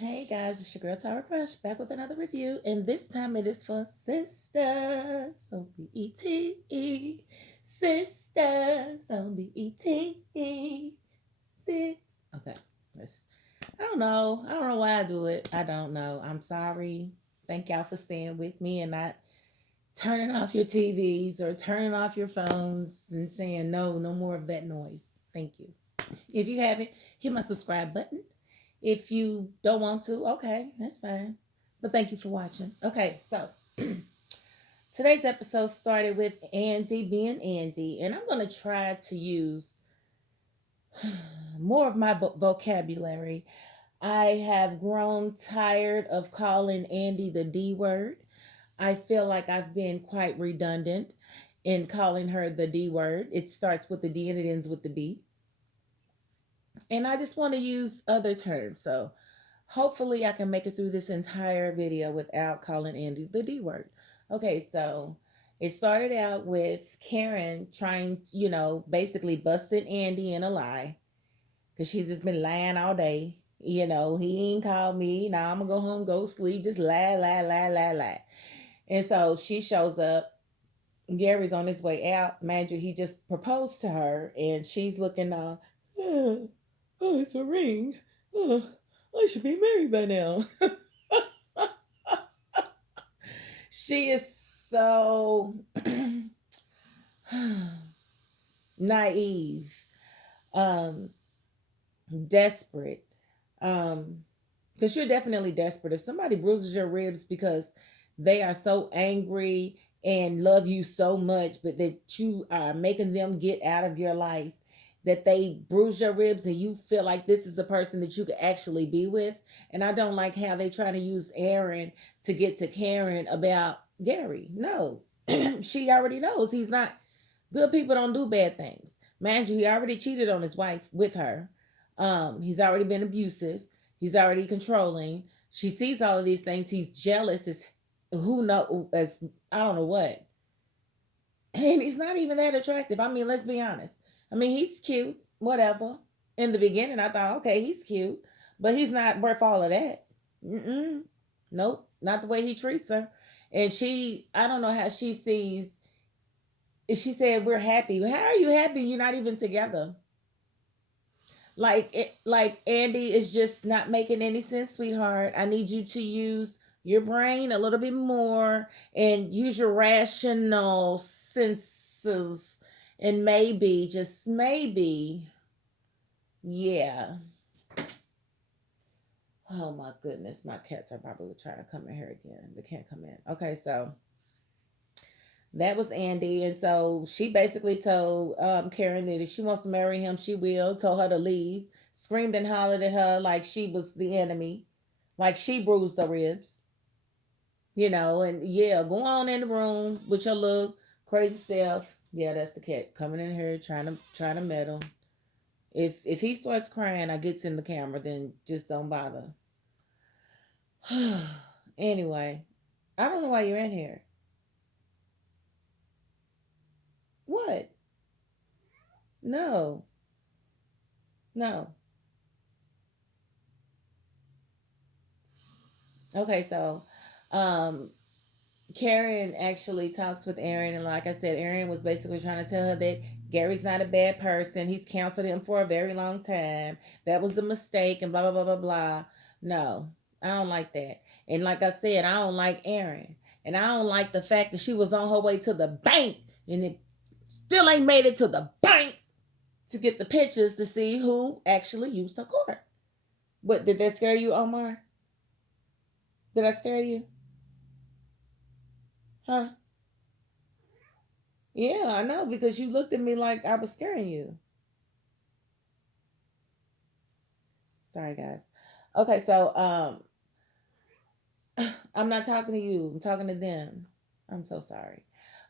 Hey guys, it's your girl Tara Crush back with another review, and this time it is for Sistas. O-B-E-T-E. Sistas. O-B-E-T-E. Six. Okay, let's. I don't know. I don't know why I do it. I don't know. I'm sorry. Thank y'all for staying with me and not turning off your TVs or turning off your phones and saying no, no more of that noise. Thank you. If you haven't, hit my subscribe button. If you don't want to, okay, that's fine. But thank you for watching. Okay, so today's episode started with Andi being Andi, and I'm going to try to use more of my vocabulary. I have grown tired of calling Andi the D word. I feel like I've been quite redundant in calling her the D word. It starts with the D and it ends with the B. And I just want to use other terms. So hopefully I can make it through this entire video without calling Andi the D word. Okay, so it started out with Karen trying, basically busting Andi in a lie because she's just been lying all day. He ain't called me. Now I'm gonna go home, go sleep, just lie, lie, lie, lie, lie. And so she shows up. Gary's on his way out. Mind you, he just proposed to her, and she's looking, oh, it's a ring. Oh, I should be married by now. She is so naive, um, desperate. Because you're definitely desperate. If somebody bruises your ribs because they are so angry and love you so much, but that you are making them get out of your life, that they bruise your ribs and you feel like this is a person that you could actually be with. And I don't like how they try to use Aaron to get to Karen about Gary. No, she already knows he's not. Good people don't do bad things. Mind you, he already cheated on his wife with her. He's already been abusive. He's already controlling. She sees all of these things. He's jealous as who know as I don't know what. And he's not even that attractive. I mean, let's be honest. I mean, he's cute, whatever. In the beginning, I thought, okay, he's cute, but he's not worth all of that. Mm-mm. Nope, not the way he treats her. And I don't know how she sees. She said, "We're happy." How are you happy? You're not even together. Like Andi is just not making any sense, sweetheart. I need you to use your brain a little bit more and use your rational senses and maybe, just maybe, yeah. Oh my goodness, my cats are probably trying to come in here again. They can't come in. Okay, so that was Andi, and so she basically told Karen that if she wants to marry him, she will. Told her to leave. Screamed and hollered at her like she was the enemy, like she bruised her ribs. And yeah, go on in the room with your little crazy self. Yeah, that's the cat coming in here trying to meddle. If he starts crying, I gets in the camera, then just don't bother. Anyway, I don't know why you're in here. What? No, no. Okay, so um Karen actually talks with Aaron, and like I said, Aaron was basically trying to tell her that Gary's not a bad person. He's counseled him for a very long time. That was a mistake, and blah blah blah blah blah. No, I don't like that. And like I said, I don't like Aaron, and I don't like the fact that she was on her way to the bank and it still ain't made it to the bank to get the pictures to see who actually used her card. But did that scare you, Omar? Did I scare you? Huh? Yeah, I know because you looked at me like I was scaring you. Sorry, guys. Okay, so I'm not talking to you. I'm talking to them. I'm so sorry.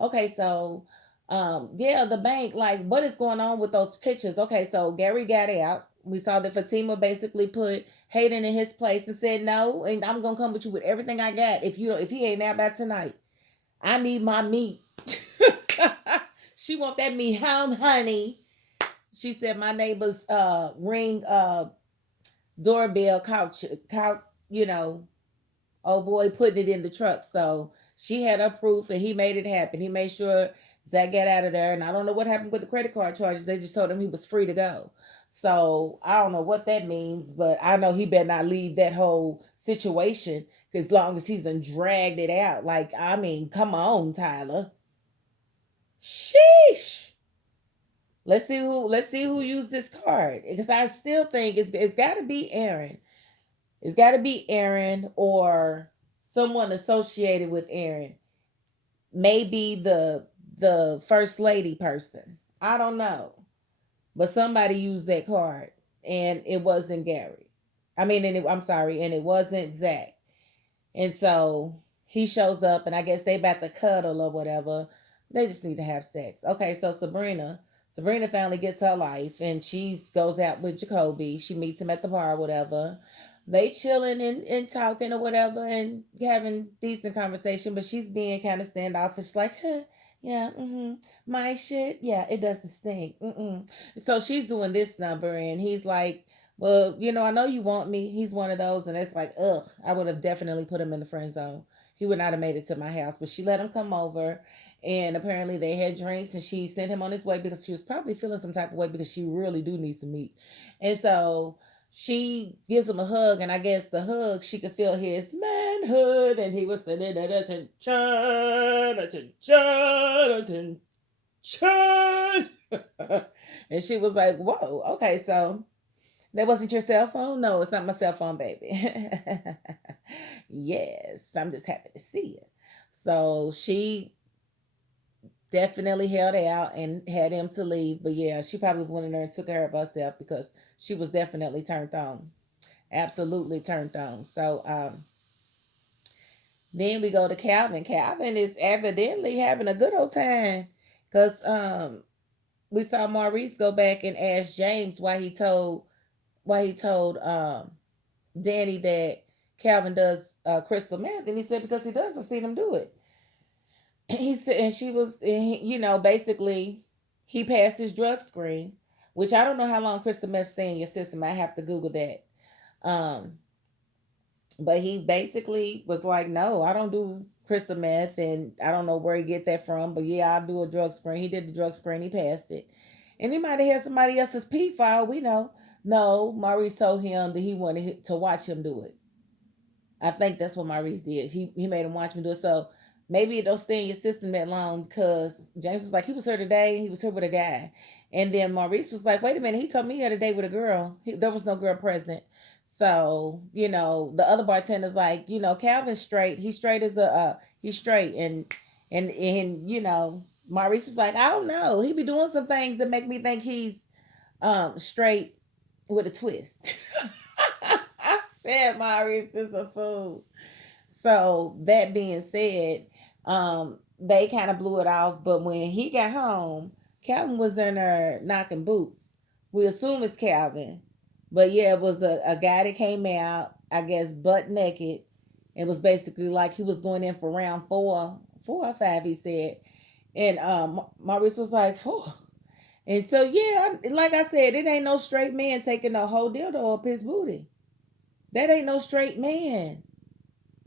Okay, so yeah, the bank, like what is going on with those pictures? Okay, so Gary got out. We saw that Fatima basically put Hayden in his place and said no, and I'm gonna come with you with everything I got if he ain't out by tonight. I need my meat. She want that meat home, honey. She said my neighbor's ring doorbell couch. you know, oh boy putting it in the truck. So she had her proof and he made it happen. He made sure Zach got out of there. And I don't know what happened with the credit card charges. They just told him he was free to go. So I don't know what that means, but I know he better not leave that whole situation as long as he's done dragged it out. Like, I mean, come on, Tyler. Sheesh. Let's see who used this card. Because I still think it's gotta be Aaron. It's gotta be Aaron or someone associated with Aaron. Maybe the first lady person. I don't know. But somebody used that card and it wasn't Gary. I mean, I'm sorry, and it wasn't Zach. And so he shows up, and I guess they about to cuddle or whatever. They just need to have sex. Okay, so Sabrina finally gets her life, and she goes out with Jacoby. She meets him at the bar or whatever. They chilling and talking or whatever, and having decent conversation. But she's being kind of standoffish, like, huh, yeah, my shit, yeah, it doesn't stink. So she's doing this number, and he's like, well, I know you want me. He's one of those, and it's like, ugh, I would have definitely put him in the friend zone. He would not have made it to my house, but she let him come over, and apparently they had drinks, and she sent him on his way because she was probably feeling some type of way because she really do need some meat, and so she gives him a hug, and I guess the hug she could feel his manhood, and he was sitting at attention, attention, attention, and she was like, "Whoa, okay, so." That wasn't your cell phone? No, it's not my cell phone, baby. Yes, I'm just happy to see you. So she definitely held out and had him to leave. But yeah, she probably went in there and took care of herself because she was definitely turned on. Absolutely turned on. So then we go to Calvin. Calvin is evidently having a good old time. Because we saw Maurice go back and ask James why he told Danny that Calvin does crystal meth, and he said because he does. I've seen him do it. He said, and she was, and basically, he passed his drug screen, which I don't know how long crystal meth stay in your system. I have to Google that. Um, but he basically was like, no, I don't do crystal meth, and I don't know where he get that from, but yeah, I'll do a drug screen. He did the drug screen, he passed it, and he might have had somebody else's P file. We know. No, Maurice told him that he wanted to watch him do it. I think that's what Maurice did. He made him watch me do it. So maybe it don't stay in your system that long because James was like, he was here today. He was here with a guy. And then Maurice was like, wait a minute. He told me he had a date with a girl. There was no girl present. So, the other bartender's like, Calvin's straight. He's straight as he's straight. And Maurice was like, I don't know. He be doing some things that make me think he's straight with a twist. I said Maurice is a fool. So that being said, they kind of blew it off. But when he got home, Calvin was in there knocking boots. We assume it's Calvin, but yeah, it was a guy that came out, I guess, butt naked. It was basically like he was going in for round four or five. He said, and Maurice was like, four. And so yeah, like I said, it ain't no straight man taking a whole dildo up his booty. That ain't no straight man.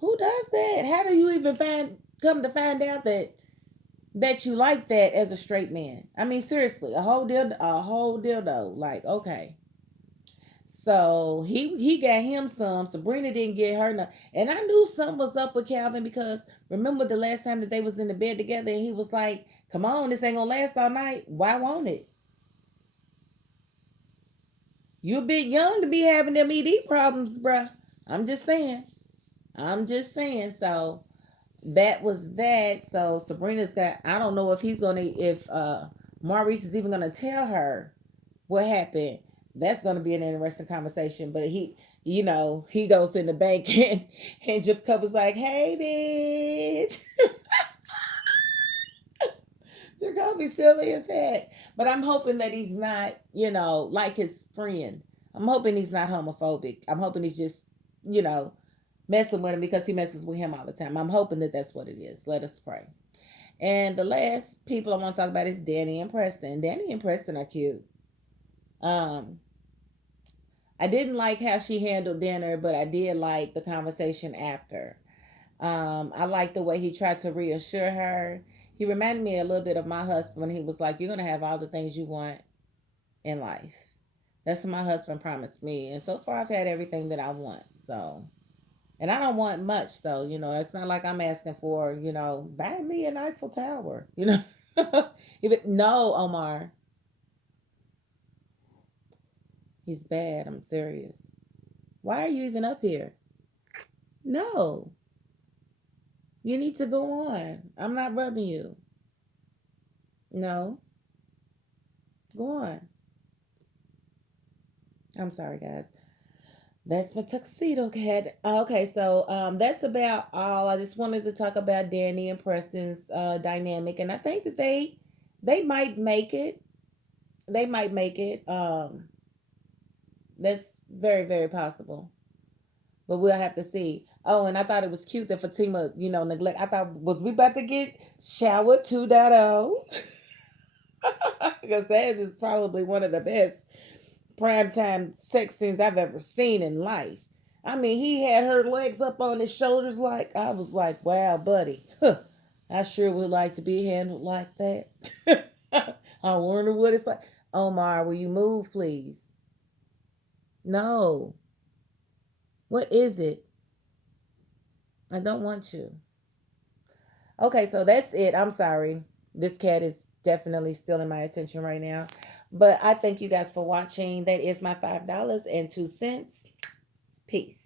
Who does that? How do you even come to find out that you like that as a straight man? I mean, seriously, a whole dildo. Like, okay. So he got him some. Sabrina didn't get her none. And I knew something was up with Calvin because remember the last time that they was in the bed together and he was like, come on, this ain't gonna last all night. Why won't it? You a bit young to be having them ED problems, bruh. I'm just saying. I'm just saying. So that was that. So Sabrina's got. I don't know if Maurice is even gonna tell her what happened. That's gonna be an interesting conversation. But he goes in the bank and Jacob was like, "Hey, bitch." Jacoby's silly as heck. But I'm hoping that he's not, like his friend. I'm hoping he's not homophobic. I'm hoping he's just, you know, messing with him because he messes with him all the time. I'm hoping that that's what it is. Let us pray. And the last people I want to talk about is Danni and Preston. Danni and Preston are cute. Um, I didn't like how she handled dinner, but I did like the conversation after. I like the way he tried to reassure her. He reminded me a little bit of my husband when he was like, "You're gonna have all the things you want in life." That's what my husband promised me, and so far I've had everything that I want. So, and I don't want much though. It's not like I'm asking for, buy me an Eiffel Tower. Even no, Omar, he's bad. I'm serious. Why are you even up here? No, you need to go on. I'm not rubbing you. No, go on. I'm sorry, guys. That's my tuxedo cat. Okay, so that's about all. I just wanted to talk about Danni and Preston's dynamic, and I think that they might make it. They might make it. That's very very possible, but we'll have to see. Oh, and I thought it was cute that Fatima, neglect. I thought was we about to get shower 2.0 because that is probably one of the best primetime sex scenes I've ever seen in life. I mean, he had her legs up on his shoulders like I was like, wow, buddy. Huh, I sure would like to be handled like that. I wonder what it's like. Omar, will you move, please? No. What is it? I don't want you. Okay, so that's it. I'm sorry. This cat is definitely stealing my attention right now. But I thank you guys for watching. That is my $5.02. Peace.